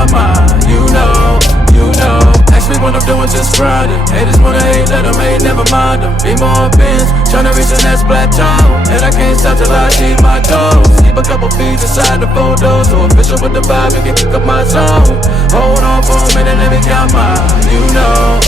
count mine. You know. Ask me what I'm doing, just grinding. Haters wanna hate, let them hate, never mind them. Be more bins, tryna reach the next plateau. And I can't stop till I achieve my goals. Keep a couple feet inside the photos, so official with the vibe, you can kick up my zone. Hold on for a minute, let me count mine. You know.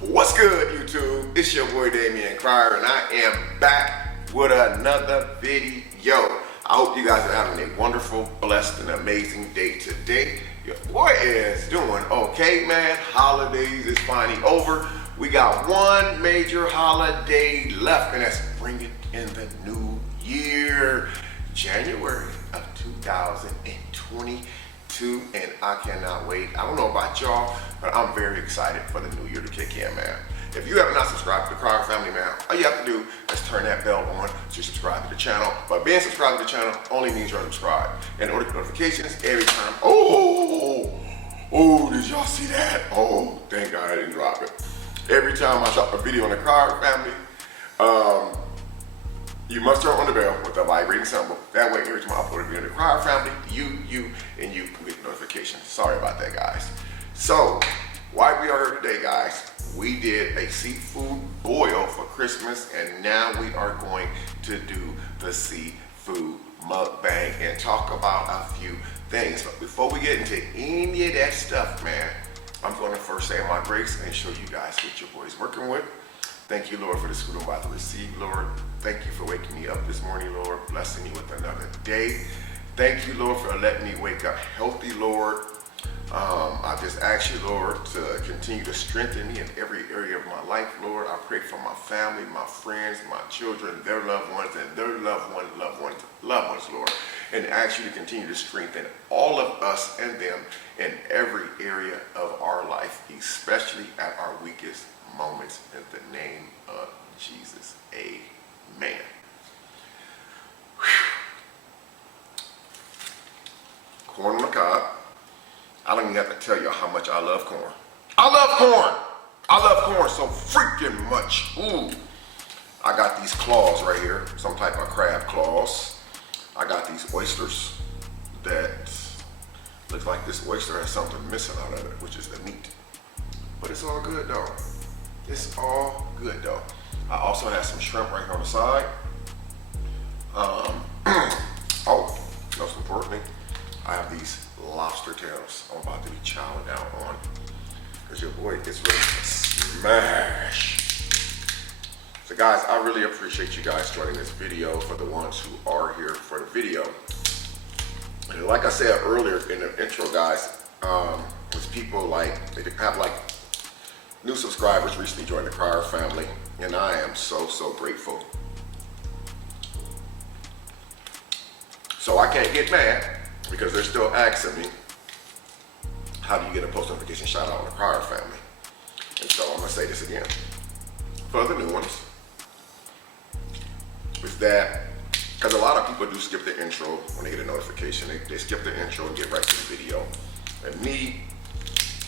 What's good, YouTube? It's your boy Damian Cryer, and I am back with another video. I hope you guys are having a wonderful, blessed, and amazing day today. Your boy is doing okay, man. Holidays is finally over. We got one major holiday left, and that's bringing in the new year, January of 2022, and I cannot wait. I don't know about y'all, but I'm very excited for the new year to kick in, man. If you have not subscribed to the Cryer family, man, all you have to do is turn that bell on to subscribe to the channel. But being subscribed to the channel only means you're subscribed. And order notifications every time. Oh, did y'all see that? Oh, thank God I didn't drop it. Every time I drop a video on the Cryer family, you must turn on the bell with the vibrating symbol. That way, every time I upload a video on the Cryer family, you can get notifications. Sorry about that, guys. So, why we are here today, guys? We did a seafood boil for Christmas, and now we are going to do the seafood mukbang and talk about a few things. But before we get into any of that stuff, man, I'm going to first say my grace and show you guys what your boy's working with. Thank you, Lord, for this food I'm about to receive, Lord. Thank you for waking me up this morning, Lord, blessing me with another day. Thank you, Lord, for letting me wake up healthy, Lord. I just ask you, Lord, to continue to strengthen me in every area of my life, Lord. I pray for my family, my friends, my children, their loved ones, and their loved ones, Lord. And ask you to continue to strengthen all of us and them in every area of our life, especially at our weakest moments, in the name of Jesus. Amen. Whew. Corn on the cob. I don't even have to tell you how much I love corn. I love corn. I love corn so freaking much. Ooh. I got these claws right here, some type of crab claws. I got these oysters that looks like this oyster has something missing out of it, which is the meat. But it's all good though. It's all good though. I also have some shrimp right here on the side. Oh, most importantly, I have these lobster tails I'm about to be chowing down on, because your boy gets ready to smash. So guys, I really appreciate you guys joining this video. For the ones who are here for the video, and like I said earlier in the intro, guys, there's people like, they have like new subscribers recently joined the Cryer family, and I am so grateful. So I can't get mad, because they're still asking me, how do you get a post notification shout out on the Cryer family? And so I'm gonna say this again. For the new ones, is that, because a lot of people do skip the intro when they get a notification. They skip the intro and get right to the video. And me,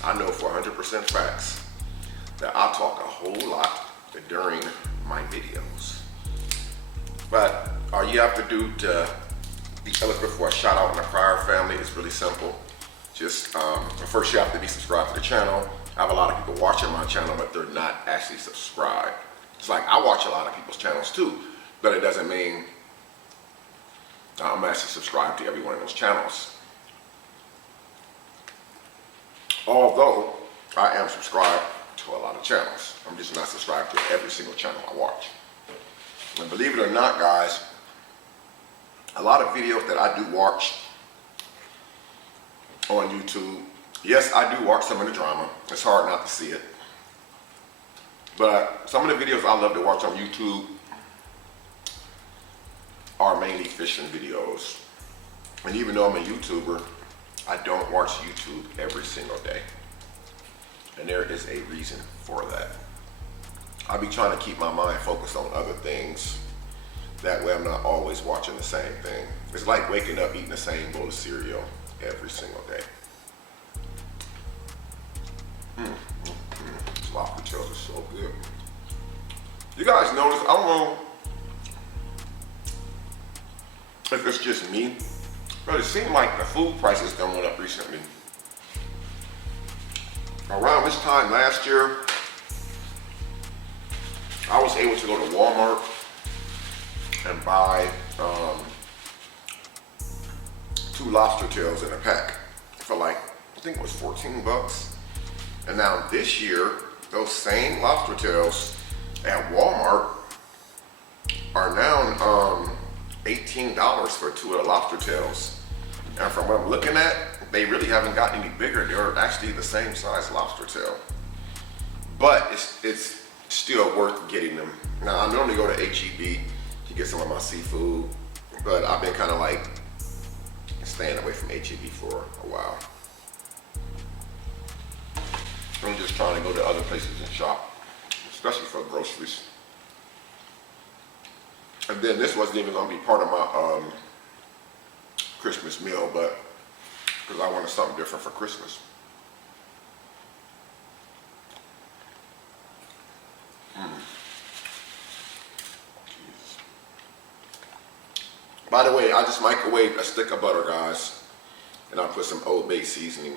I know for 100% facts that I talk a whole lot during my videos. But all you have to do to be eligible for a shout out in the Cryer family is really simple. Just first you have to be subscribed to the channel. I have a lot of people watching my channel, but they're not actually subscribed. It's like I watch a lot of people's channels too, but it doesn't mean I'm actually subscribed to every one of those channels. Although I am subscribed to a lot of channels, I'm just not subscribed to every single channel I watch. And believe it or not, guys, a lot of videos that I do watch on YouTube, yes, I do watch some of the drama. It's hard not to see it. But some of the videos I love to watch on YouTube are mainly fishing videos. And even though I'm a YouTuber, I don't watch YouTube every single day. And there is a reason for that. I be trying to keep my mind focused on other things. That way I'm not always watching the same thing. It's like waking up eating the same bowl of cereal every single day. Sloppy tails are so good. You guys notice, I don't know if it's just me, but it seemed like the food prices done went up recently. Around this time last year, I was able to go to Walmart and buy 2 lobster tails in a pack for like, I think it was 14 bucks. And now this year, those same lobster tails at Walmart are now $18 for 2 of the lobster tails. And from what I'm looking at, they really haven't gotten any bigger. They're actually the same size lobster tail. But it's still worth getting them. Now I normally go to HEB to get some of my seafood, but I've been kind of like staying away from HEB for a while. I'm just trying to go to other places and shop, especially for groceries. And then this wasn't even going to be part of my Christmas meal, but because I wanted something different for Christmas. By the way, I just microwaved a stick of butter, guys, and I put some Old Bay seasoning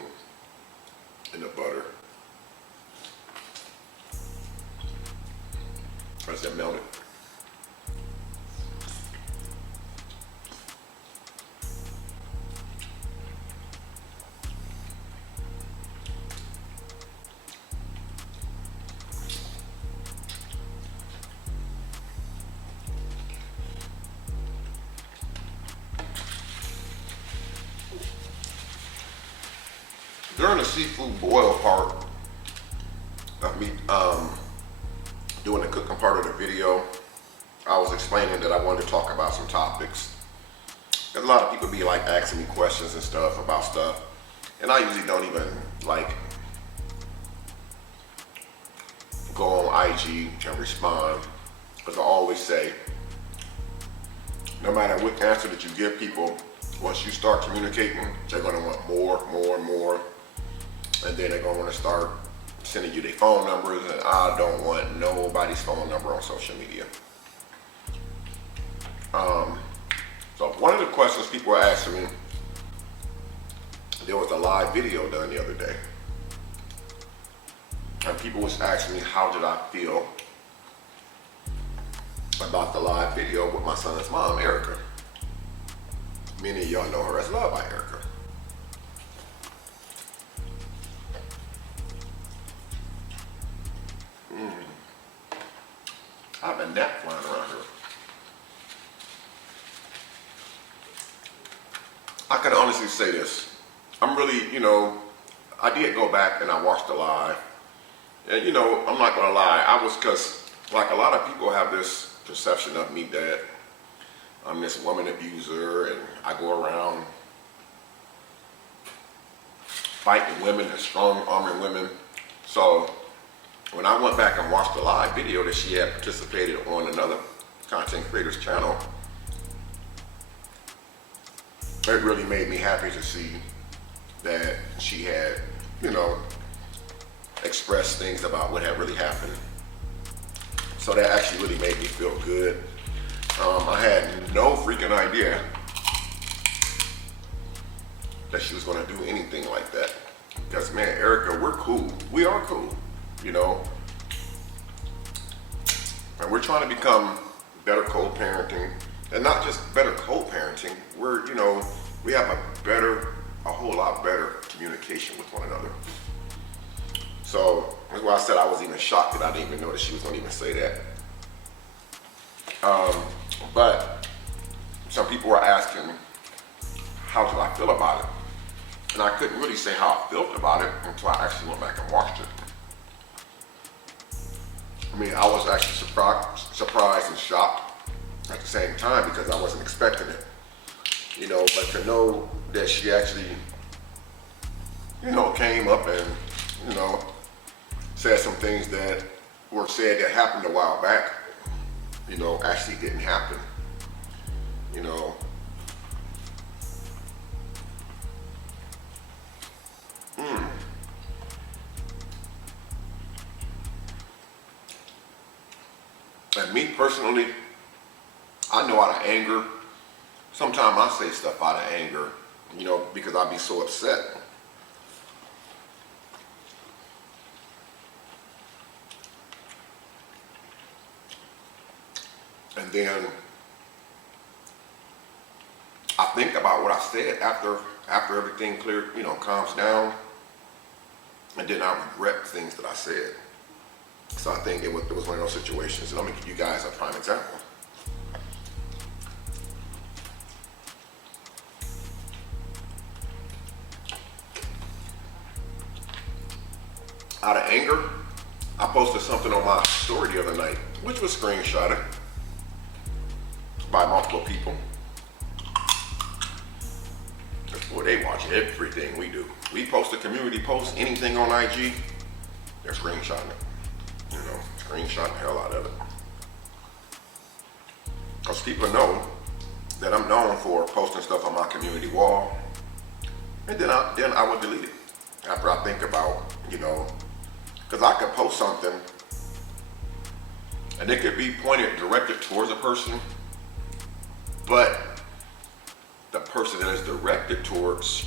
in the butter. As it melted. During the seafood boil part of me doing the cooking part of the video, I was explaining that I wanted to talk about some topics. There's a lot of people be like asking me questions and stuff about stuff, and I usually don't even like go on IG and respond, because I always say, no matter what answer that you give people, once you start communicating, they're gonna want more, and then they're gonna wanna start sending you their phone numbers, and I don't want nobody's phone number on social media. So one of the questions people were asking me, there was a live video done the other day, and people was asking me how did I feel about the live video with my son's mom, Erica. Many of y'all know her as Love by Erica. I have a gnat flying around here. I can honestly say this. I'm really, I did go back and I watched the live. And I'm not gonna lie, because like a lot of people have this perception of me that I'm this woman abuser and I go around fighting women and strong-arming women. So when I went back and watched the live video that she had participated on another content creator's channel, it really made me happy to see that she had, expressed things about what had really happened. So that actually really made me feel good. I had no freaking idea that she was gonna do anything like that. Because man, Erica, we're cool. We are cool, And we're trying to become better co-parenting. And not just better co-parenting, we're, we have a whole lot better communication with one another. So that's why I said I was even shocked that I didn't even know that she was gonna even say that. But some people were asking, how did I feel about it? And I couldn't really say how I felt about it until I actually went back and watched it. I mean, I was actually surprised and shocked at the same time because I wasn't expecting it. But to know that she actually, came up and, said some things that were said that happened a while back, actually didn't happen. And me personally, I know out of anger, sometimes I say stuff out of anger, you know, because I be so upset. And then I think about what I said after everything clear, you know, calms down, and then I regret things that I said. So I think it was one of those situations. And let me give you guys a prime example. Out of anger, I posted something on my story the other night, which was screenshotted by multiple people. Boy, they watch everything we do. We post a community post, anything on IG, they're screenshotting it. You know, screenshotting the hell out of it. Because people know that I'm known for posting stuff on my community wall, and then I would delete it after I think about, you know, because I could post something and it could be pointed, directed towards a person, but the person that is directed towards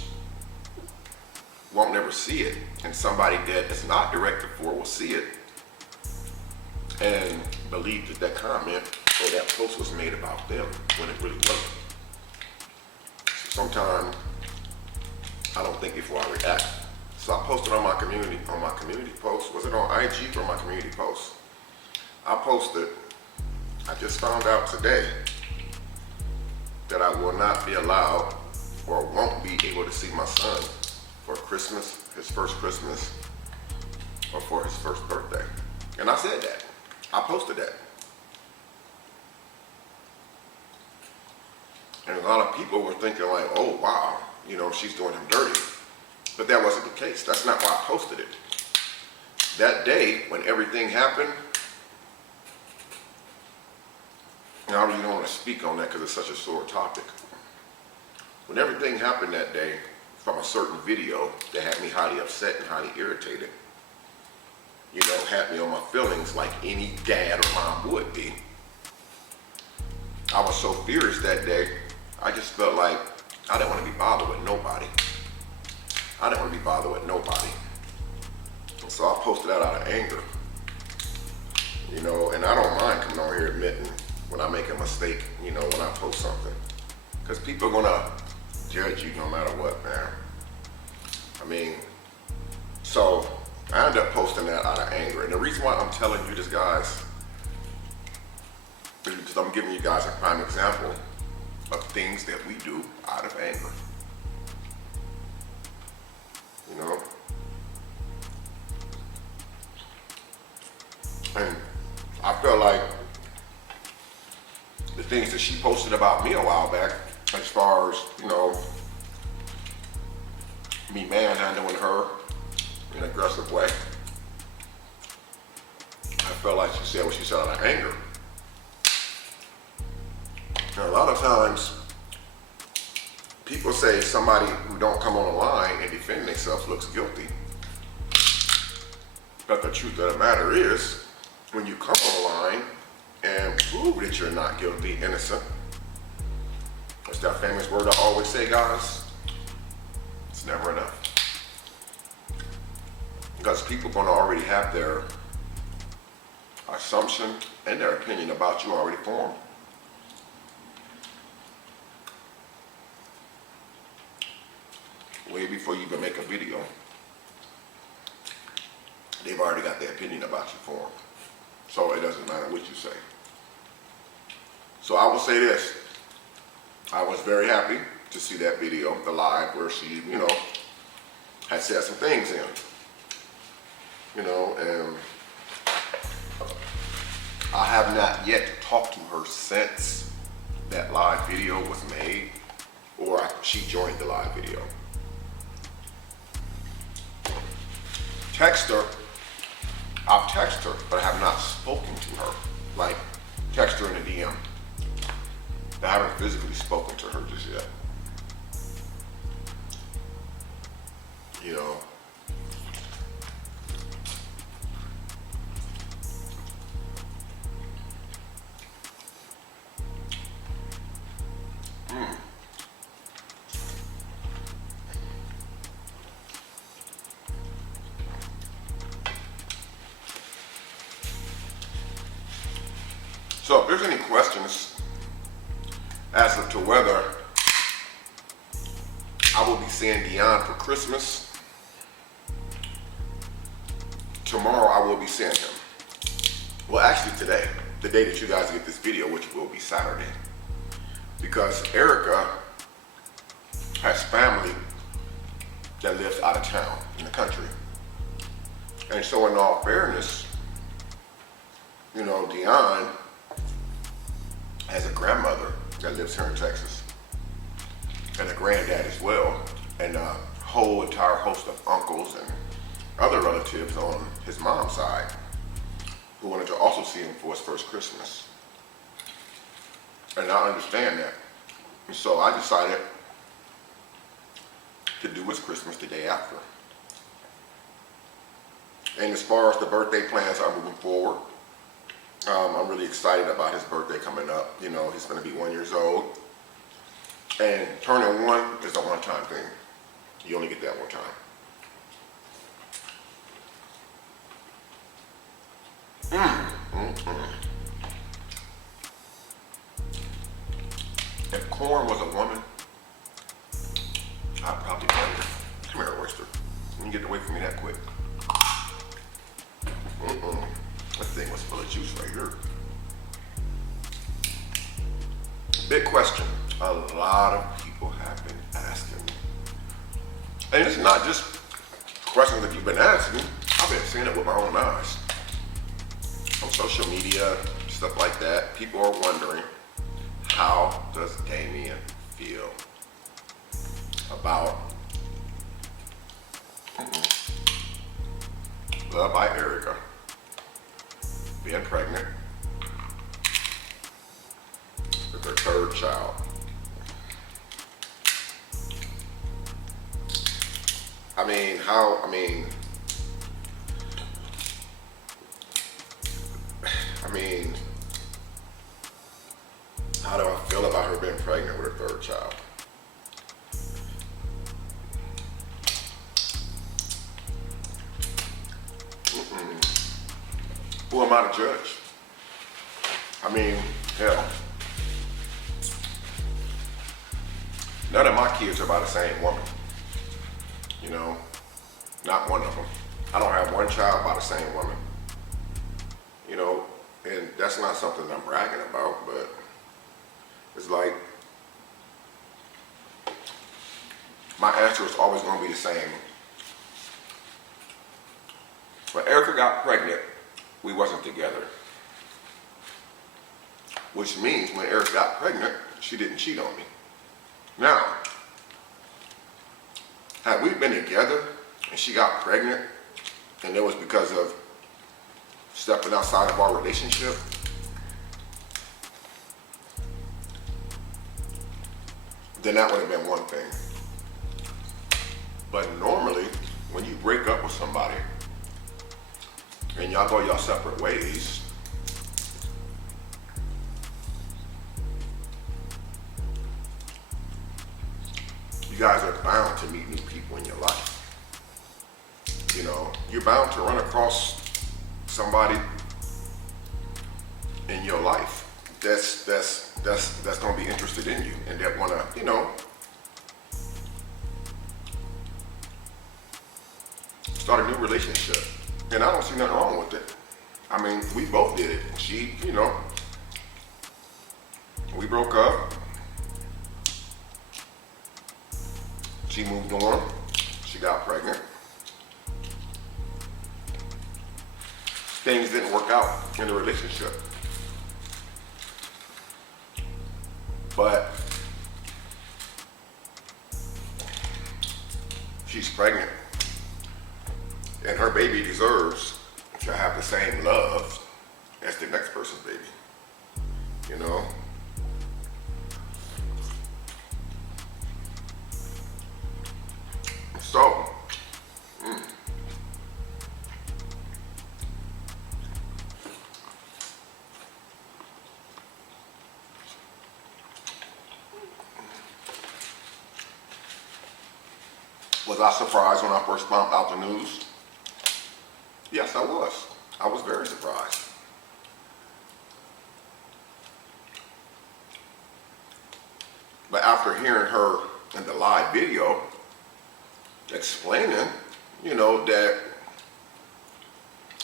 won't never see it, and somebody that is not directed for will see it and believe that that comment or that post was made about them when it really wasn't. Sometimes I don't think before I react. So I posted on my community post. Was it on IG or my community post? I posted, I just found out today that I will not be allowed or won't be able to see my son for Christmas, his first Christmas, or for his first birthday. And I said that. I posted that. And a lot of people were thinking like, oh wow, you know, she's doing him dirty. But that wasn't the case. That's not why I posted it. That day, when everything happened, and I really don't want to speak on that because it's such a sore topic. When everything happened that day from a certain video that had me highly upset and highly irritated, you know, had me on my feelings like any dad or mom would be. I was so furious that day, I just felt like I didn't want to be bothered with nobody. I didn't want to be bothered with nobody. And so I posted that out of anger. You know, and I don't mind coming on here admitting when I make a mistake, you know, when I post something. Because people are going to judge you no matter what, man. I mean, so I ended up posting that out of anger. And the reason why I'm telling you this, guys, is because I'm giving you guys a prime example of things that we do out of anger. You know? And I felt like the things that she posted about me a while back, as far as, you know, me manhandling her in an aggressive way, I felt like she said what she said out of anger. And a lot of times, people say somebody who don't come on the line and defend themselves looks guilty. But the truth of the matter is, when you come on the line and prove that you're not guilty, innocent, what's that famous word I always say, guys? It's never enough. Because people are going to already have their assumption and their opinion about you already formed. Way before you even make a video, they've already got their opinion about you formed. So it doesn't matter what you say. So I will say this. I was very happy to see that video, the live, where she, you know, had said some things in. You know, and I have not yet talked to her since that live video was made or she joined the live video. Text her. I've texted her, but I have not spoken to her. Like, text her in a DM. I haven't physically spoken to her just yet. You know. So if there's any questions as to whether I will be seeing Dion for Christmas, tomorrow I will be seeing him. Well, actually today, the day that you guys get this video, which will be Saturday, because Erica has family that lives out of town in the country. And so in all fairness, you know, Dion has a grandmother that lives here in Texas, and a granddad as well, and a whole entire host of uncles and other relatives on his mom's side who wanted to also see him for his first Christmas. And I understand that. And so I decided to do his Christmas the day after. And as far as the birthday plans are moving forward, I'm really excited about his birthday coming up. You know, he's going to be 1 year old. And turning 1 is a one-time thing. You only get that one time. If corn was a woman, I'd probably play her. Come here, oyster. You can get away from me that quick. That thing was full of juice right here. Big question. A lot of people have been asking me. And it's not just questions that you've been asking. I've been seeing it with my own eyes. On social media, stuff like that. People are wondering, how does Damien feel about Love by Erica being pregnant with her third child? I mean, how do I feel about her being pregnant with her third child? Who am I to judge? I mean, hell, none of my kids are by the same woman. You know, not one of them. I don't have one child by the same woman. You know, and that's not something I'm bragging about, but it's like, my answer is always going to be the same. When Erica got pregnant, we wasn't together. Which means when Erica got pregnant, she didn't cheat on me. Now, had we been together and she got pregnant and it was because of stepping outside of our relationship, then that would have been one thing. But normally, when you break up with somebody and y'all go y'all separate ways, you guys are bound to meet new people in your life. You know, you're bound to run across somebody in your life that's gonna be interested in you and that wanna, you know, start a new relationship. And I don't see nothing wrong with it. I mean, we both did it. She, you know, we broke up. She moved on. She got pregnant. Things didn't work out in the relationship. But she's pregnant. And her baby deserves to have the same love as the next person's baby. You know? So, was I surprised when I first found out the news? Yes, I was. I was very surprised. But after hearing her in the live video explaining, you know, that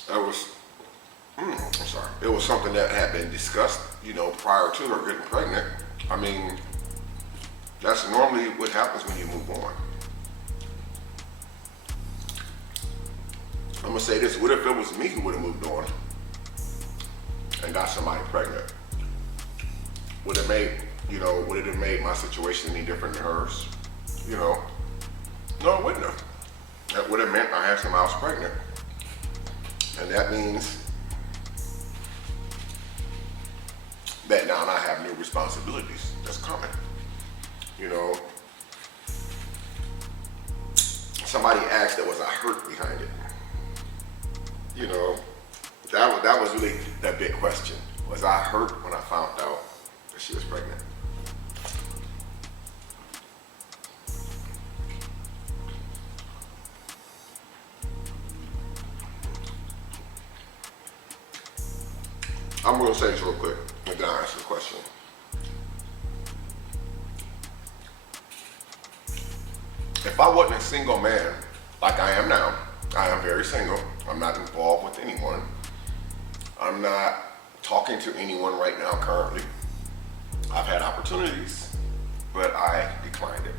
it was something that had been discussed, you know, prior to her getting pregnant. I mean, that's normally what happens when you move on. I'm gonna say this, what if it was me who would have moved on and got somebody pregnant? Would it have made my situation any different than hers? You know? No, it wouldn't have. That would have meant I had somebody else pregnant. And that means that now I have new responsibilities that's coming. You know? Somebody asked, there was a hurt behind it. You know, that was really the big question. Was I hurt when I found out that she was pregnant? I'm going to say this real quick, and then I'll answer the question. If I wasn't a single man like I am now, I am very single. I'm not involved with anyone. I'm not talking to anyone right now currently. I've had opportunities, but I declined it.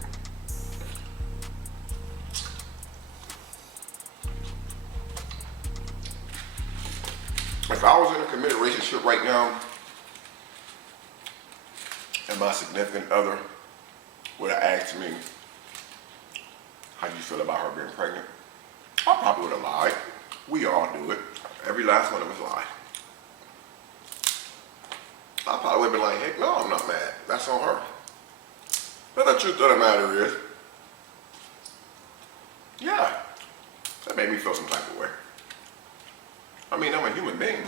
If I was in a committed relationship right now, and my significant other would have asked me, how do you feel about her being pregnant? I probably would have lied. We all do it. Every last one of us lie. I probably would have been like, heck no, I'm not mad. That's on her. But the truth of the matter is, yeah, that made me feel some type of way. I mean, I'm a human being.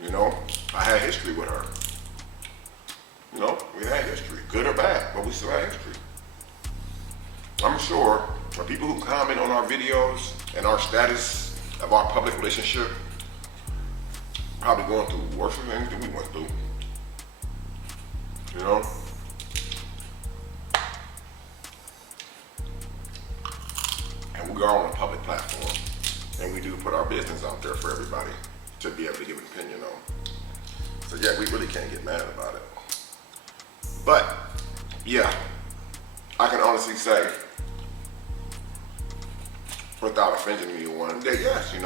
You know, I had history with her. You know, we had history, good or bad, but we still had history. I'm sure the people who comment on our videos and our status of our public relationship probably going through worse things than we went through. You know? And we are on a public platform, and we do put our business out there for everybody to be able to give an opinion on. So yeah, we really can't get mad about it. But yeah, I can honestly say, without offending anyone, that yes, it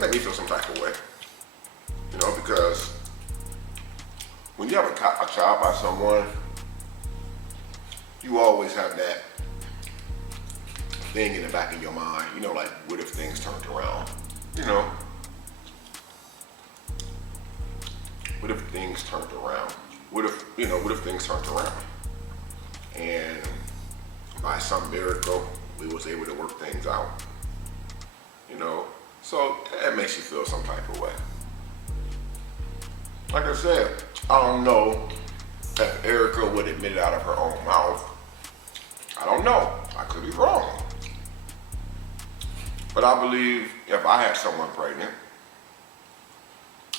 made me feel some type of way. You know, because when you have a child by someone, you always have that thing in the back of your mind, you know, like, what if things turned around? You know? What if things turned around? What if things turned around? And by some miracle, we was able to work things out. You know? So that makes you feel some type of way. Like I said, I don't know if Erica would admit it out of her own mouth. I don't know. I could be wrong. But I believe if I had someone pregnant,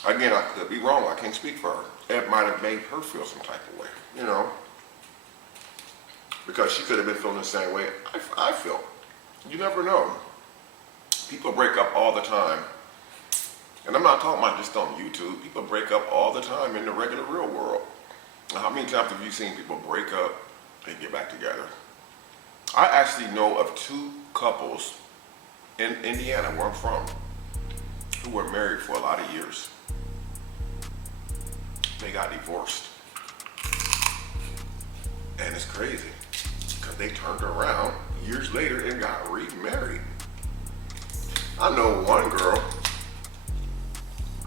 again, I could be wrong. I can't speak for her. It might have made her feel some type of way, you know? Because she could have been feeling the same way I feel. You never know. People break up all the time. And I'm not talking about just on YouTube. People break up all the time in the regular real world. How many times have you seen people break up and get back together? I actually know of 2 couples in Indiana, where I'm from, who were married for a lot of years. They got divorced. And it's crazy, because they turned around years later and got remarried. I know one girl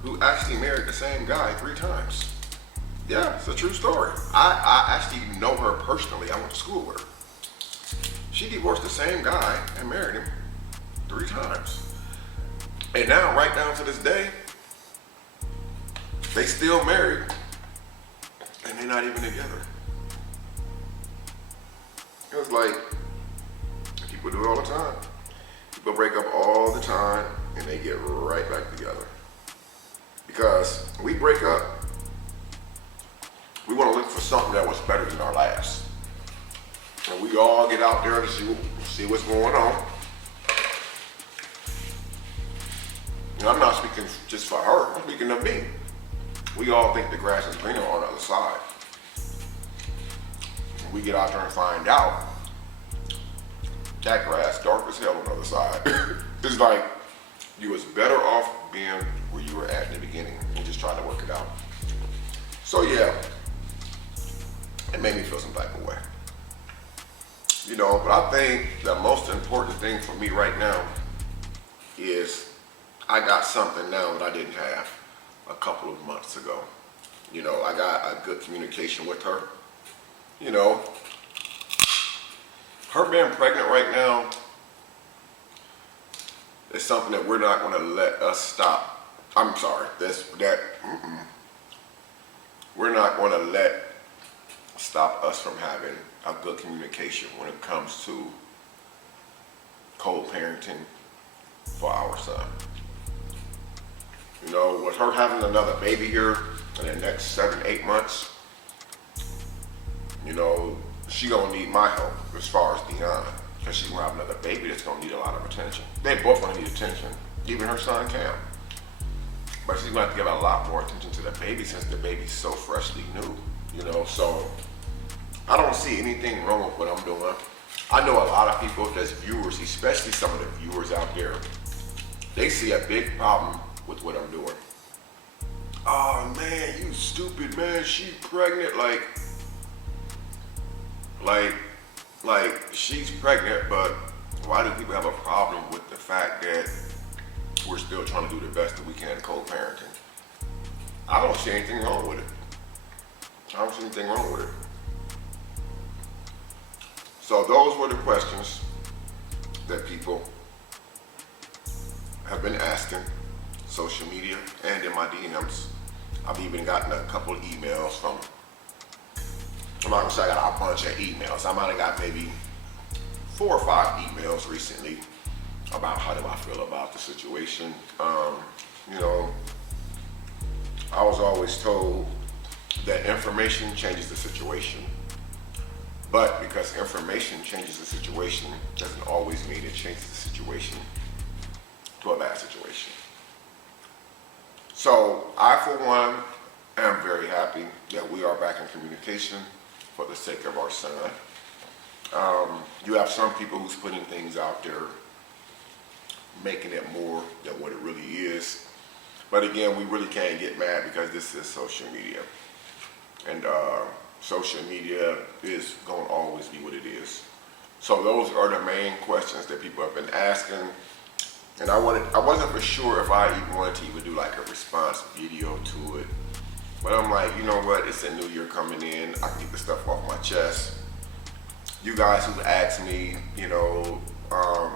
who actually married the same guy 3 times. Yeah, it's a true story. I actually know her personally. I went to school with her. She divorced the same guy and married him 3 times. And now, right down to this day, they still married, and they're not even together. It's like, people do it all the time. People break up all the time, and they get right back together. Because we break up, for something that was better than our last. And we all get out there to see what's going on. And I'm not speaking just for her, I'm speaking of me. We all think the grass is greener on the other side. And we get out there and find out that grass dark as hell on the other side. It's like you was better off being where you were at in the beginning and just trying to work it out. So yeah, it made me feel some type of way. You know, but I think the most important thing for me right now is I got something now that I didn't have a couple of months ago. You know, I got a good communication with her. You know, her being pregnant right now is something that we're not going to let us stop. I'm sorry, we're not going to let stop us from having a good communication when it comes to co-parenting for our son. You know, with her having another baby here in the next 7-8 months, you know, she gonna need my help as far as Dion, because she's gonna have another baby that's gonna need a lot of attention. They both gonna need attention, even her son Cam. But she's gonna have to give a lot more attention to the baby since the baby's so freshly new, you know. So I don't see anything wrong with what I'm doing. I know a lot of people, as viewers, especially some of the viewers out there, they see a big problem with what I'm doing. Oh man, you stupid man, she pregnant, like she's pregnant, but why do people have a problem with the fact that we're still trying to do the best that we can co-parenting? I don't see anything wrong with it. I don't see anything wrong with it. So those were the questions that people have been asking, social media and in my DMs. I've even gotten a couple of emails from, I'm not gonna say I got a bunch of emails. I might have got maybe 4 or 5 emails recently about how do I feel about the situation. You know, I was always told that information changes the situation. But because information changes the situation doesn't always mean it changes the situation to a bad situation. So I, for one, am very happy that we are back in communication for the sake of our son. You have some people who's putting things out there, making it more than what it really is. But again, we really can't get mad because this is social media. And social media is going to always be what it is. So those are the main questions that people have been asking. And I wasn't for sure if I even wanted to even do like a response video to it. But I'm like, you know what, it's a new year coming in. I can get this stuff off my chest. You guys who asked me, you know, I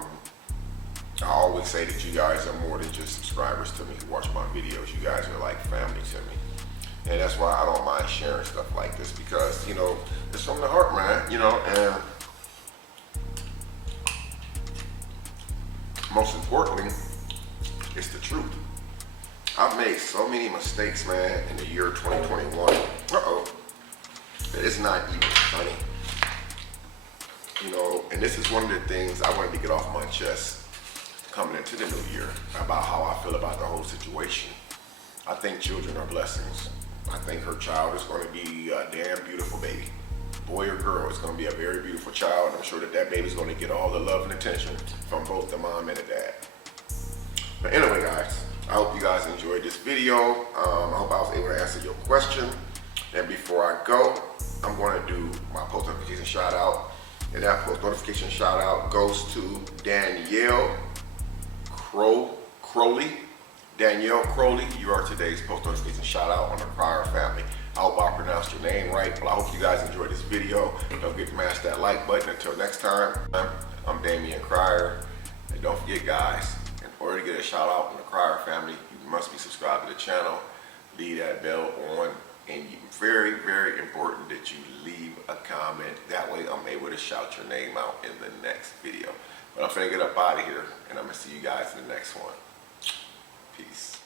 always say that you guys are more than just subscribers to me who watch my videos. You guys are like family to me. And that's why I don't mind sharing stuff like this because, you know, it's from the heart, man, you know, and most importantly, it's the truth. I've made so many mistakes, man, in the year 2021. That it's not even funny. You know, and this is one of the things I wanted to get off my chest coming into the new year about how I feel about the whole situation. I think children are blessings. I think her child is going to be a damn beautiful baby. Boy or girl, it's going to be a very beautiful child. I'm sure that that baby's going to get all the love and attention from both the mom and the dad. But anyway, guys, I hope you guys enjoyed this video. I hope I was able to answer your question. And before I go, I'm going to do my post notification shout out. And that post notification shout out goes to Danielle Crowley. Danielle Crowley, you are today's post notification shout out on the Crier family. I hope I pronounced your name right. Well, I hope you guys enjoyed this video. Don't forget to smash that like button. Until next time, I'm Damian Crier. And don't forget, guys, in order to get a shout out on the Crier family, you must be subscribed to the channel, leave that bell on, and very, very important that you leave a comment. That way I'm able to shout your name out in the next video. But I'm finna get up out of here, and I'm gonna see you guys in the next one. Peace.